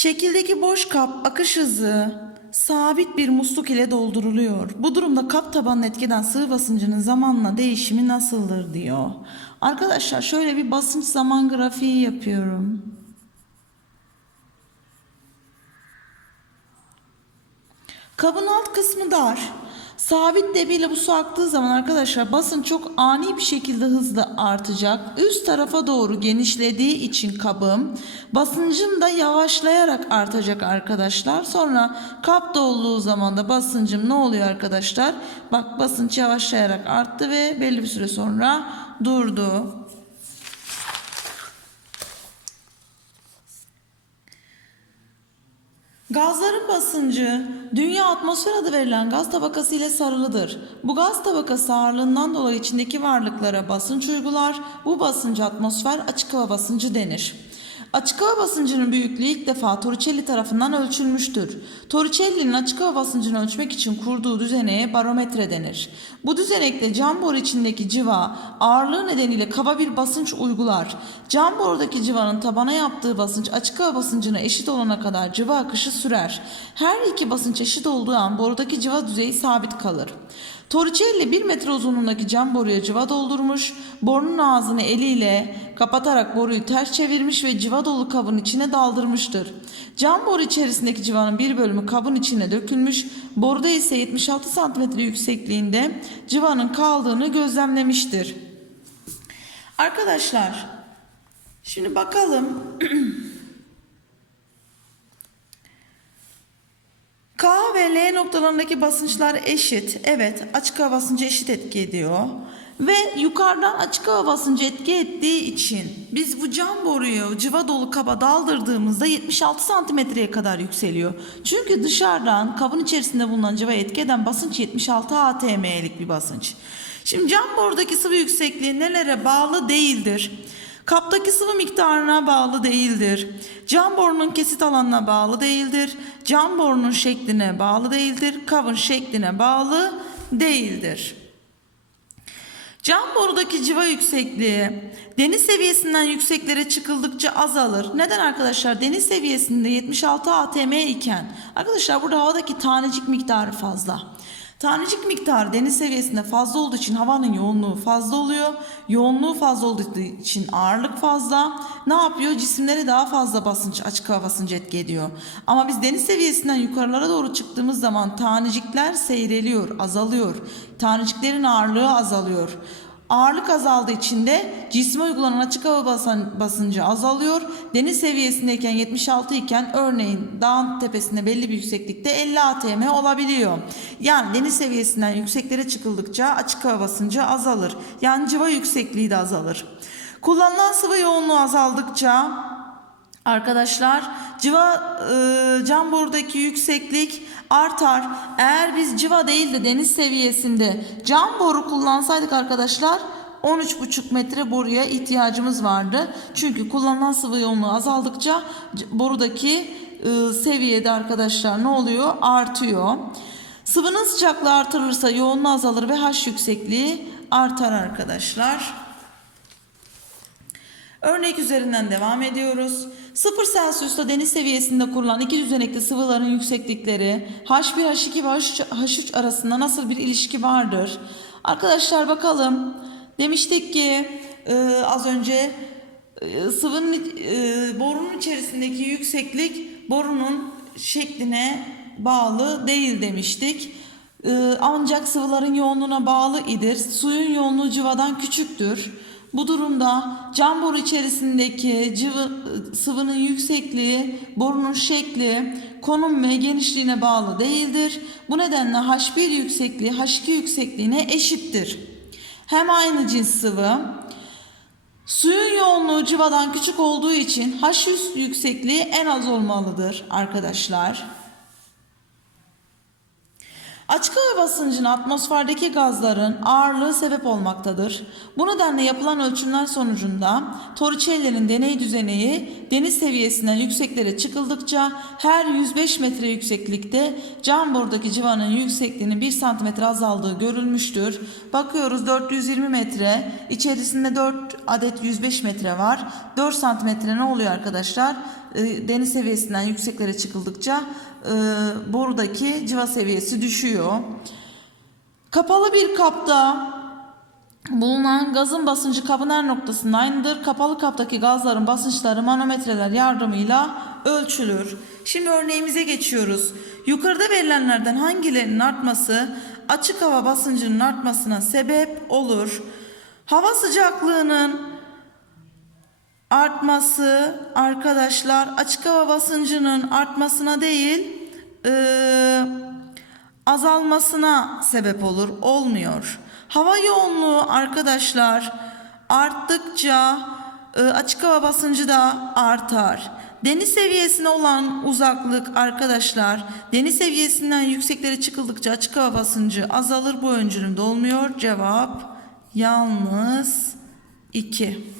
Şekildeki boş kap akış hızı sabit bir musluk ile dolduruluyor. Bu durumda kap tabanına etkeden sıvı basıncının zamanla değişimi nasıldır diyor. Arkadaşlar şöyle bir basınç zaman grafiği yapıyorum. Kabın alt kısmı dar. Sabit debiyle bu su aktığı zaman arkadaşlar basınç çok ani bir şekilde hızlı artacak. Üst tarafa doğru genişlediği için kabım basıncım da yavaşlayarak artacak arkadaşlar. Sonra kap dolduğu zaman da basıncım ne oluyor arkadaşlar? Bak basınç yavaşlayarak arttı ve belli bir süre sonra durdu. Gazların basıncı dünya atmosfer adı verilen gaz tabakası ile sarılıdır. Bu gaz tabakası ağırlığından dolayı içindeki varlıklara basınç uygular. Bu basınç atmosfer açık hava basıncı denir. Açık hava basıncının büyüklüğü ilk defa Torricelli tarafından ölçülmüştür. Torricelli'nin açık hava basıncını ölçmek için kurduğu düzeneye barometre denir. Bu düzenekte cam boru içindeki civa ağırlığı nedeniyle kaba bir basınç uygular. Cam borudaki civanın tabana yaptığı basınç açık hava basıncına eşit olana kadar civa akışı sürer. Her iki basınç eşit olduğu an borudaki civa düzeyi sabit kalır. Torricelli 1 metre uzunluğundaki cam boruya civa doldurmuş, borunun ağzını eliyle kapatarak boruyu ters çevirmiş ve civa dolu kabın içine daldırmıştır. Cam boru içerisindeki civanın bir bölümü kabın içine dökülmüş, boruda ise 76 cm yüksekliğinde civanın kaldığını gözlemlemiştir. Arkadaşlar, şimdi bakalım. K ve L noktalarındaki basınçlar eşit. Evet, açık hava basıncı eşit etki ediyor. Ve yukarıdan açık hava basıncı etki ettiği için biz bu cam boruyu cıva dolu kaba daldırdığımızda 76 santimetreye kadar yükseliyor. Çünkü dışarıdan kabın içerisinde bulunan cıva etki eden basınç 76 atm'lik bir basınç. Şimdi cam borudaki sıvı yüksekliği nelere bağlı değildir? Kaptaki sıvı miktarına bağlı değildir. Cam borunun kesit alanına bağlı değildir. Cam borunun şekline bağlı değildir. Kabın şekline bağlı değildir. Cam borudaki civa yüksekliği deniz seviyesinden yükseklere çıkıldıkça azalır. Neden arkadaşlar? Deniz seviyesinde 76 atm iken arkadaşlar burada havadaki tanecik miktarı fazla. Tanecik miktarı deniz seviyesinde fazla olduğu için havanın yoğunluğu fazla oluyor. Yoğunluğu fazla olduğu için ağırlık fazla. Ne yapıyor? Cisimlere daha fazla basınç, açık hava basıncı etki ediyor. Ama biz deniz seviyesinden yukarılara doğru çıktığımız zaman tanecikler seyreliyor, azalıyor. Taneciklerin ağırlığı azalıyor. Ağırlık azaldığı için de cisme uygulanan açık hava basıncı azalıyor. Deniz seviyesindeyken 76 iken örneğin dağın tepesinde belli bir yükseklikte 50 atm olabiliyor. Yani deniz seviyesinden yükseklere çıkıldıkça açık hava basıncı azalır. Yani civa yüksekliği de azalır. Kullanılan sıvı yoğunluğu azaldıkça Arkadaşlar civa e, cam borudaki yükseklik artar. Eğer biz civa değil de deniz seviyesinde cam boru kullansaydık arkadaşlar 13,5 metre boruya ihtiyacımız vardı. Çünkü kullanılan sıvı yoğunluğu azaldıkça borudaki e, seviyede arkadaşlar ne oluyor? Artıyor. Sıvının sıcaklığı artırılırsa yoğunluğu azalır ve H yüksekliği artar arkadaşlar. Örnek üzerinden devam ediyoruz. 0 Celsius'ta deniz seviyesinde kurulan iki düzenekli sıvıların yükseklikleri H1, H2 ve H3 H3 arasında nasıl bir ilişki vardır? Arkadaşlar bakalım. Demiştik ki e, az önce e, sıvının e, borunun içerisindeki yükseklik borunun şekline bağlı değil demiştik. E, ancak sıvıların yoğunluğuna bağlı idir. Suyun yoğunluğu civadan küçüktür. Bu durumda cam boru içerisindeki cıvı, sıvının yüksekliği, borunun şekli, konum ve genişliğine bağlı değildir. Bu nedenle H1 yüksekliği H2 yüksekliğine eşittir. Hem aynı cins sıvı, suyun yoğunluğu cıvadan küçük olduğu için H üst yüksekliği en az olmalıdır arkadaşlar. Açık hava basıncına atmosferdeki gazların ağırlığı sebep olmaktadır. Bu nedenle yapılan ölçümler sonucunda Torricelli'nin deney düzeneği deniz seviyesinden yükseklere çıkıldıkça her 105 metre yükseklikte cam borudaki civanın yüksekliğinin 1 santimetre azaldığı görülmüştür. Bakıyoruz 420 metre içerisinde 4 adet 105 metre var. 4 santimetre ne oluyor arkadaşlar? Ee, deniz seviyesinden yükseklere çıkıldıkça e, borudaki civa seviyesi düşüyor. Kapalı bir kapta bulunan gazın basıncı kabın her noktasında aynıdır. Kapalı kaptaki gazların basınçları manometreler yardımıyla ölçülür. Şimdi örneğimize geçiyoruz. Yukarıda verilenlerden hangilerinin artması açık hava basıncının artmasına sebep olur? Hava sıcaklığının artması arkadaşlar açık hava basıncının artmasına değil eee, azalmasına sebep olur olmuyor. Hava yoğunluğu arkadaşlar arttıkça e, açık hava basıncı da artar. Deniz seviyesine olan uzaklık arkadaşlar deniz seviyesinden yükseklere çıkıldıkça açık hava basıncı azalır bu öncülümde olmuyor. Cevap yalnız 2.